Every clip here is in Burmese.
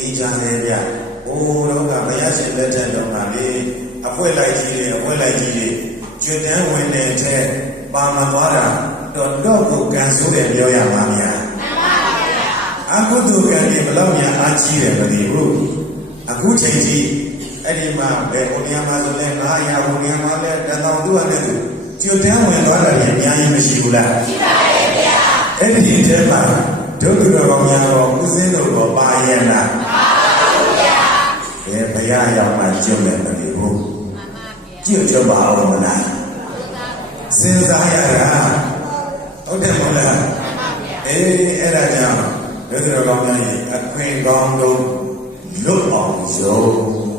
သိကြတယ်ဗျ။အိုးတော့ကဘုရားရှင်လက်ထက်တော့ကလေအဖွဲလိုက်ကြီးလေအဖွဲလိုက်ကြီးလေကျွတ်တန်းဝင်တဲ့ပါမသွားတာတော့ကိုကန်ဆိုးတယ်ပြောရမှာများ။မှန်ပါဗျာ။အခုသူကလည်းဘလောက်များအားကြီးတယ်မသိဘူး။အခုချိန်ကြီးအဲ့ဒီမှာဘယ်ဘုရားမှာဆိုလဲ900ဘုရားမှာလဲ1000သူကလည်းသူကျွတ်တန်းဝင်သွားတာလည်းအများကြီးမရှိဘူးလား။ရှိပါတယ်ဗျာ။အဲ့ဒီထဲမှာဒုက္ခတော်များတော်ဦးစင်းတို့တော့ပါရဲ့လား။ပါပါဗျာ။ဘယ်ဘုရားရောက်မှကျွတ်မယ်မသိဘူး။မှန်ပါဗျာ။ကျွတ်ပါအောင်မလား။စဉ်းစားရတာဟုတ်တယ်မဟုတ်လားမှန်ပါဗျာအေးအဲ့ဒါကြောင့်ဒုက္ခတော်ကောင်းများရဲ့အခွင့်ကောင်းတို့လွတ်အောင်ယုံ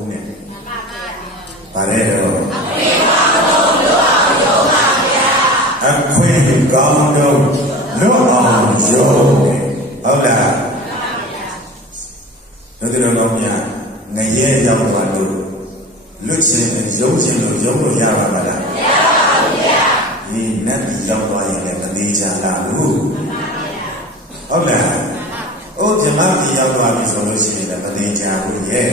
နဲ့မှန်ပါဗျာပါတယ်တော့အခွင့်ကောင်းတို့လွတ်အောင်ယုံပါဗျာအခွင့်ကောင်းတို့လွတ်အောင်ယုံနဲ့ဟုတ်လားမှန်ပါဗျာဒုက္ခတော်ကောင်းများငရဲရောက်သွားလို့လွတ်ခြင်းယုံခြင်းလို့ယုံလို့ရပါမလားမရပါဘူးဗျာဒီနတ်ပြည်ရောက်သွားရင်လည်းမသေးချာလားဘူးဟုတ်လားဟုတ်ဗြဟ္မပြည်ရောက်သွားပြီဆိုလို့ရှိရင်လည်းမသေးချာဘူးရဲ့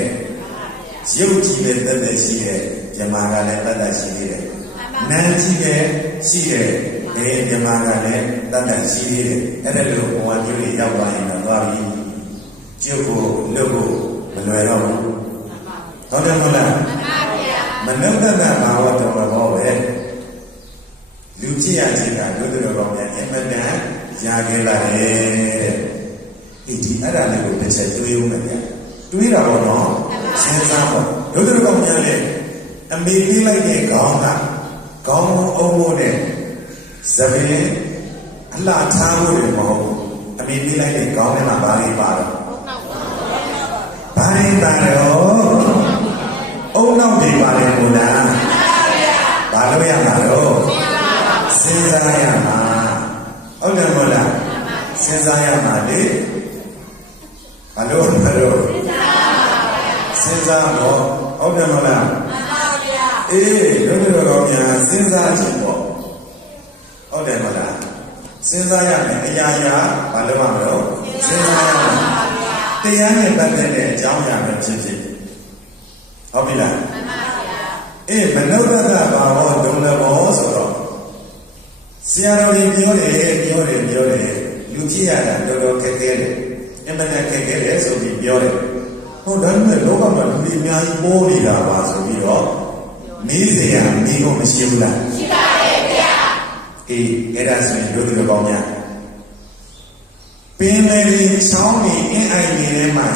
ရုပ်ကြည့်တဲ့တက်တက်ရှိတဲ့ဗြဟ္မာကလည်းတက်တက်ရှိသေးတယ်နာမ်ကြည့်တဲ့ရှိတဲ့ဗြဟ္မာကလည်းတက်တက်ရှိသေးတယ်အဲ့ဒါလိုဘဝမျိုးတွေရောက်သွားရင်တော့သွားပြီကျုပ်ကိုလွတ်ဖို့မလွယ်တော့ဘူးဟုတ်တယ်မဟုတ်လားမနုဿတဘာဝတော်ဘောပဲလူကြည့်ရခြင်းကဒုက္ခတော်ကောင်းများအမတန်ရခဲ့လာတယ်တဲ့ဒီအဲ့ဒါလေးကိုတစ်ချက်တွေးဦးမယ်ဗျတွေးတာပေါ့နော်စဉ်းစားပေါ့ဒုက္ခတော်ကောင်းများလည်းအမေပေးလိုက်တဲ့ခေါင်းကခေါင်းအုံမိုးနဲ့သပင်အလှထားဖို့လည်းမဟုတ်ဘူးအမေပေးလိုက်တဲ့ခေါင်းထဲမှာဘာတွေပါတော့ဘာတွေပါတော့အုံနောက်တွေပါတယ်ဘုရားဘာလို့ရမှာတော့စဉ်းစားရမှာဟုတ်တယ်မဟုတ်လားစဉ်းစားရမှာလေဘာလို့စဉ်းစားတော့ဟုတ်တယ်မဟုတ်လားမှန်ပါဗျာအေးတို့တို့ကောင်းများစဉ်းစားခြင်းပေါ့ဟုတ်တယ်မဟုတ်လားစဉ်းစားရမယ်အရာရာဘာလို့မလို့စဉ်းစားရမှာတရားနဲ့ပတ်သက်တဲ့အကြောင်းအရာပဲဖြစ်ဖြစ်ဟုတ်ပြီလားမှန်ပါဗျာအေးမနုဿတဘာဝဒုံလဘောဆိုတော့ဆရာတော်ကြီးပြောတယ်လူဖြစ်ရတာတော်တော်ခက်ခဲတယ်အမှန်တန်ခက်ခဲတယ်ဆိုပြီးပြောတယ်ဟုတ်ဒါပေမဲ့လောကမှာလူတွေအများကြီးပိုးနေတာပါဆိုပြီးတော့မေးစရာမေးဖို့မရှိဘူးလားရှိပါတယ်ဗျာအေးအဲ့ဒါဆိုရင်တို့ဒီကောင်းများပင်လေချောင်းနေအင်းအိုင်နေထဲမှာ